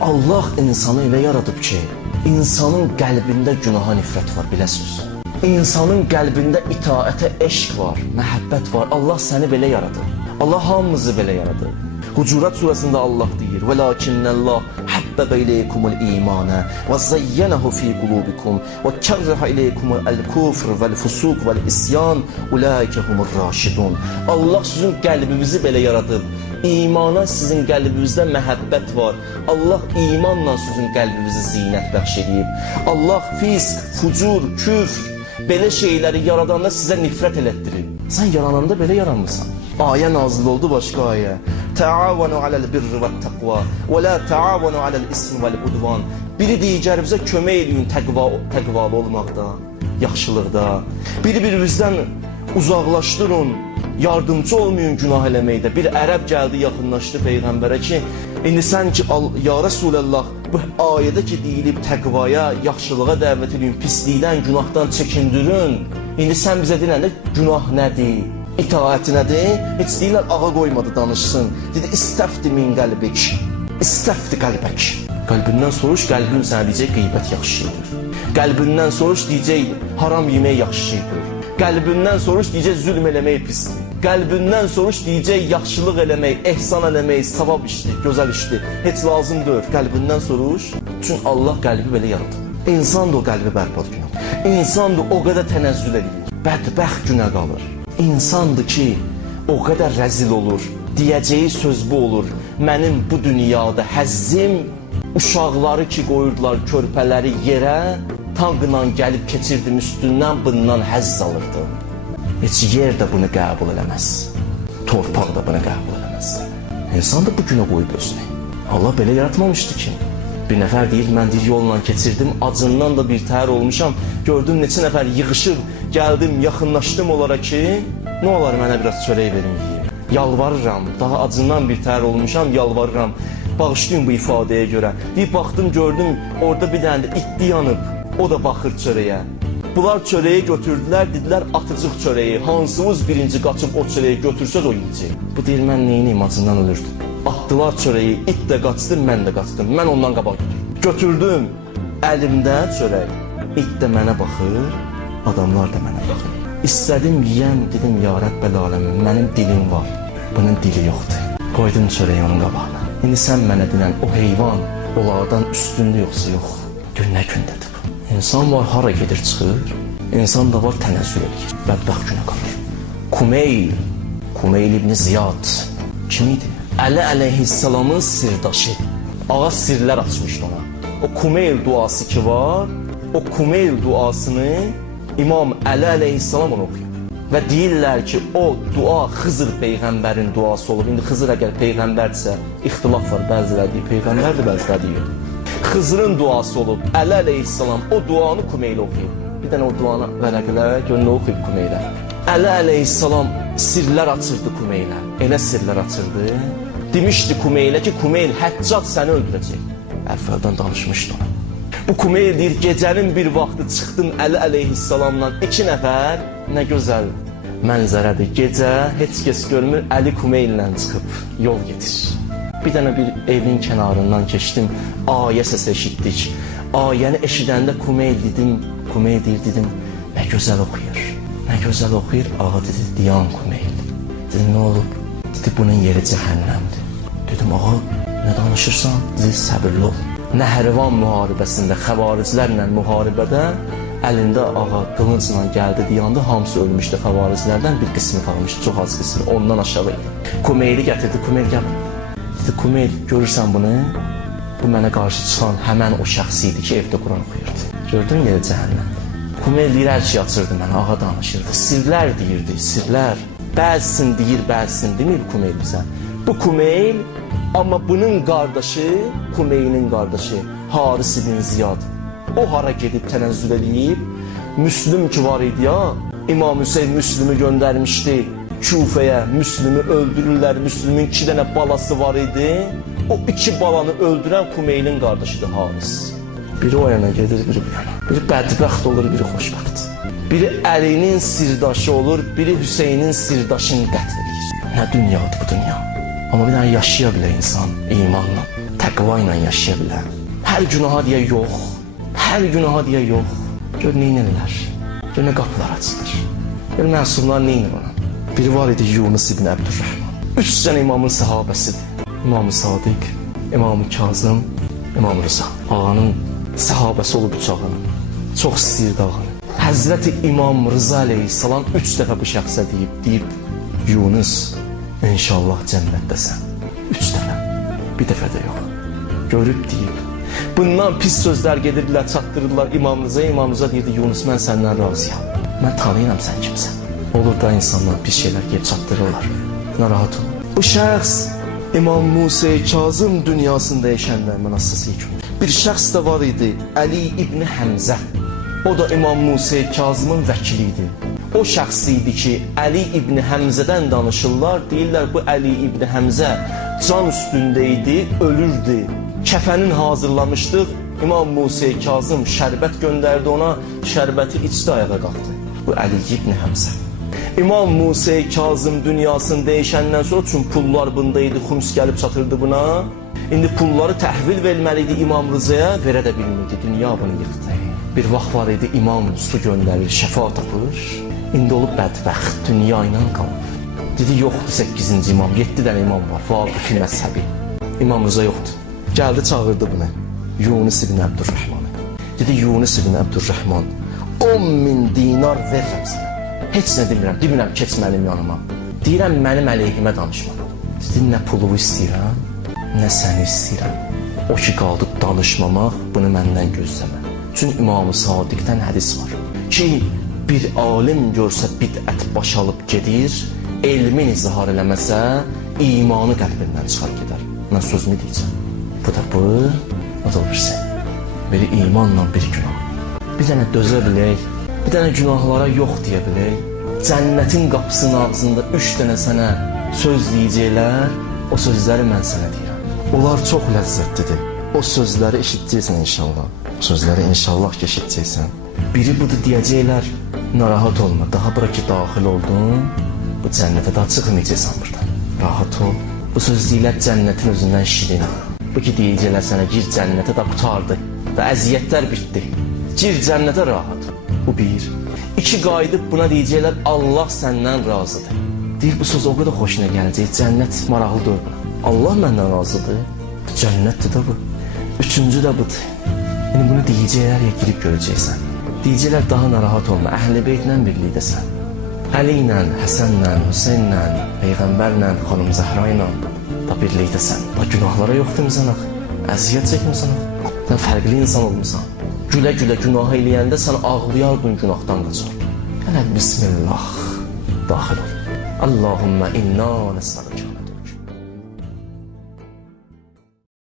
Allah insanı elə yaradıb ki, insanın qəlbində günaha nifrət var, biləsiniz. İnsanın qəlbində itaətə eşq var, məhəbbət var. Allah səni belə yaradır. Allah hamımızı belə yaradır. Hucurat surəsində Allah deyir: "Velakinnəllah habbebe ileykumul imanə və zayyenehu fi qulubikum və kerreha ileykumul kufr vel fusuq vel isyan ulaike humur raşidun." Allah sizin qəlbinizi belə yaradıb. İmana sizin qəlbinizdə məhəbbət var. Allah imanla sizin qəlbinizi zinət bəxş edib. Allah fisq, fucur, küfr belə şeyləri yaradanda sizə nifrət elətdirib. Sən yarananda belə yaranmısan. Ayə nazil oldu, başqa ayə. Təavanu aləl birri və təqva və la təavanu aləl ismi vəl udvan. Biri digərinizə kömək edin təqvalı olmaqda, yaxşılıqda. Biri-birinizdən uzaqlaşdırın, yardımcı olmayın günah eləməkdə. Bir ərəb gəldi, yaxınlaşdı Peyğəmbərə ki, indi sən ki, ya Rasulallah, bu ayədə ki, deyilib təqvaya, yaxşılığa dəvət edin, pislikdən, günahdan çəkindirin. İndi sən bizə deyəndə günah nədir, itaəti nədir? Heç deyirlər, ağa qoymadı danışsın. Dedi, istəfdi min qəlbik, istəfdi qəlbək. Qəlbindən soruş, qəlbin sənə deyəcək, qeybət yaxşı şeydir. Qəlbindən soruş, deyəcək, haram yemək yaxşı şeydir. Qəlbindən soruş, deyəcək, zülm eləmək pisdir. Qəlbindən soruş, deyəcək, yaxşılıq eləmək, ehsan eləmək, savab işdir, gözəl işdir. Heç lazım deyil. Qəlbindən soruş. Çünki Allah qəlbi belə yaratır. İnsan da o qəlbi bərbad günə. İnsan da o qədər tənəzzül edir. Bədbəxt günə qalır. İnsandır ki, o qədər rəzil olur. Deyəcəyi söz bu olur: mənim bu dünyada həzzim, uşaqları ki qoyurdular körpələri yerə, tanqla gəlib keçirdim üstündən, bundan həzz alırdı. Heç yer də bunu qəbul eləməz. Torpaq da bunu qəbul eləməz. İnsan da bu günə qoyub özünü. Allah belə yaratmamışdı ki. Bir nəfər deyir, mən deyir, yolla keçirdim, acından da bir təhər olmuşam. Gördüm, neçə nəfər yığışıb, gəldim, yaxınlaşdım onlara ki, nə olar mənə biraz çörək verin yiyeyim. Yalvarıram, daha acından bir təhər olmuşam, yalvarıram. Bağışlayın bu ifadəyə görə. Deyib, baxdım, gördüm, orada bir dənə də itli yanıb. O da baxır çörəyə. Bunlar çörəyi götürdülər, dedilər, atıcıq çörəyi. Hansımız birinci qaçıb o çörəyi götürsəz o yiyəcək. Bu deyir, mən neyiniyim, acından ölürdüm. Atdılar çörəyi, it də qaçdı, mən də qaçdım. Mən ondan qabaq götürdüm. Götürdüm, əlimdə çörək. İt də mənə baxır, adamlar da mənə baxır. İstədim yiyəm, dedim, ya Rəbbəl aləmin, mənim dilim var, bunun dili yoxdur. Qoydum çörəyi onun qabağına. İndi sən mənə dinən, o heyvan onlardan üstündür yoxsa yox. Gün nə gündədir bu? İnsan var, hara gedir, çıxır. İnsan da var, tənəzzül edir. Bədbəxt günə qalır. Kumeyl ibn Ziyad kim idi? Əli əleyhissalamın sirdaşı. Ağa sirlər açmışdı ona. O Kumeyl duası ki var, o Kumeyl duasını İmam Əli əleyhissalam onu oxuyub. Və deyirlər ki, o dua Xızır Peyğəmbərin duası olub. İndi Xızır əgər Peyğəmbərdirsə, ixtilaf var, bəziləri deyir Peyğəmbərdir, bəziləri deyir. Xızırın duası olub, Əli əleyhissalam o duanı Kumeylə oxuyub. Bir dənə o duanı vərəqələrə gönlü oxuyub Kumeylə. Əli əleyhissalam sirlər açırdı Kumeylə, elə sirlər açırdı. Demişdi Kumeylə ki, Kumeyl, Həccac səni öldürəcək. Əvvəldən danışmışdı ona. Bu Kumeyl deyir, gecənin bir vaxtı çıxdım Əli əleyhissalamla 2 nəfər, nə gözəl mənzərədir. Gecə heç kəs görmür, Əli Kumeyllə çıxıb yol gedir. Bir dənə bir evin kənarından keçdim, ayə səsi eşitdik. Ayəni eşidəndə Kumeyl deyir, dedim, nə gözəl oxuyur, nə gözəl oxuyur. Ağa dedi, diyan Kumeyl. Dedim, nə olub? Dedi, bunun yeri cəhənnəmdir. Dedim, ağa, nə danışırsan? Dedi, səbirli ol. Nəhərvan müharibəsində, xəvariclərlə müharibədə əlində ağa qılıncla gəldi deyanda hamısı ölmüşdü xəvariclərdən, bir qismi qalmışdı, çox az qismi, ondan aşağı idi. Kumeyli gətirdi, Kumeyl gəl. Dedi, Kumeyl, görürsən bunu? Bu mənə qarşı çıxan həmən o şəxs idi ki, evdə Quran oxuyurdu. Gördün yeri cəhənnəm. Kumeyl deyir, hər şey açırdı mənə, ağa danışırdı. Sirlər deyirdi, sirlər. Bəzisin deyir, bəzisin demir Kumeyl bizə. Bu Kumeyl, amma bunun qardaşı, Kumeylin qardaşı, Haris ibn Ziyad. O hara gedib tənəzzül edib, Müslüm ki var idi ya, İmam Hüseyin Müslümü göndərmişdi Küfəyə, Müslümü öldürürlər, Müslümün 2 dənə balası var idi. O 2 balanı öldürən Kumeylin qardaşıdır Haris. Biri o yana gedir, biri bu yana. Biri bədbəxt olur, biri xoşbəxt. Biri Əlinin sirdaşı olur, biri Hüseynin sirdaşını qətl edir. Nə dünyadır bu dünya? Amma bir dənə yaşaya bilər insan imanla. təqva ilə yaşaya bilər. Hər günaha deyə yox, hər günaha deyə yox. Gör neynirlər, gör nə qapılar açılır. Gör məsumlar neynir ona. Biri var idi Yunus ibn Əbdürrəhman. 3 dənə imamın səhabəsidir. İmam-ı Sadiq, İmam-ı Kazım, İmam Rıza. Ağanın səhabəsi olub 3 ağanın. Çox istəyirdi ağanı. Həzrəti İmam Rıza əleyhissalam 3 dəfə bu şəxsə deyib, Yunus, inşallah cənnətdəsən. 3 dəfə, bir dəfə də yox. Görüb deyib. Bundan pis sözlər gedirlər, çatdırırlar İmam Rıza'ya. İmam Rıza deyirdi, Yunus, mən səndən razıyam. Mən tanıyıram sən kimsən. Olur da insanlar pis şeylər gelib çatdırırlar. Narahat ol. Bu şəxs İmam Musa Kazım dünyasında yaşayanlar mənasası yekun. Bir şəxs də var idi, Əli ibn Həmzə. O da İmam Musa Kazımın vəkili idi. O şəxs idi ki, Əli ibn Həmzədən danışırlar. Deyirlər, bu Əli ibn Həmzə can üstündə idi, ölürdü. Kəfənin hazırlamışdıq. İmam Musa Kazım şərbət göndərdi ona, şərbəti içdi, ayağa qalxdı. Bu Əli ibn Həmzə. İmam Musa Kazım dünyasını dəyişəndən sonra çünki pullar bunda idi, xums gəlib çatırdı buna. İndi pulları təhvil verməli idi İmam Rıza'ya, verə də bilmirdi, dünya bunu yıxdı. Bir vaxt var idi, imam su göndərir, şəfa tapır. İndi olub bədbəxt, dünya ilə qalıb. Dedi, yoxdur 8-ci imam, 7 dənə imam var, Vaqifi məzhəbi. İmam Rıza yoxdur. Gəldi, çağırdı bunu, Yunus ibn Əbdürrəhmanı. Dedi, Yunus ibn Əbdürrəhman, 10.000 dinar verirəm sənə. Heç nə demirəm, keç mənim yanıma. Deyirəm, mənim əleyhimə danışma. Dedi, nə pulu istəyirəm, nə səni istəyirəm. O ki, qaldı danışmamaq, bunu məndən gözləmə. Çünki İmam-ı Sadiqdən hədis var ki, bir alim görsə bidət baş alıb gedir, elmin izhar eləməsə, imanı qəlbindən çıxar gedər. Mən sözümü deyəcəm. Bu da bu, o da olursa. Biri imanla, biri günah. Bir dənə dözə bilək, bir dənə günahlara yox deyə bilək. Cənnətin qapısının ağzında 3 dənə sənə söz deyəcəklər, o sözləri mən sənə deyirəm. Onlar çox ləzzətlidir. O sözləri eşitəcəksən inşallah. O sözləri inşallah ki eşitəcəksən. Biri budur deyəcəklər, narahat olma, daha bura ki daxil oldun, bu cənnətə daha çıxmayacaqsan buradan. Rahat ol. Bu söz deyilər cənnətin özündən şirin. Bu ki deyəcəklər sənə gir cənnətə da qutardı və əziyyətlər bitdi. Gir cənnətə rahat. Bu bir. 2 qayıdıb buna deyəcəklər Allah səndən razıdır. Deyir bu söz o qədər xoşuna gələcək, cənnət maraqlı deyil buna. Allah məndən razıdır, cənnətdir də bu. 3-cü də budur. Yəni bunu deyəcəklər ya girib görəcəksən. Deyəcəklər daha narahat olma, Əhl-i Beytlə birlikdəsən. Əli ilə, Həsənlə, Hüseynlə, Peyğəmbərlə, xanım Zəhra ilə da birlikdəsən. Da günahlara yoxdur musan axı? Əziyyət çəkmirsən axı? Sən fərqli insan olmuşsan. Gülə-gülə günah eləyəndə sən ağlayardın, günahdan qaçardın. Hələ bismillah, daxil ol. Allahümmə inna nəsələkə.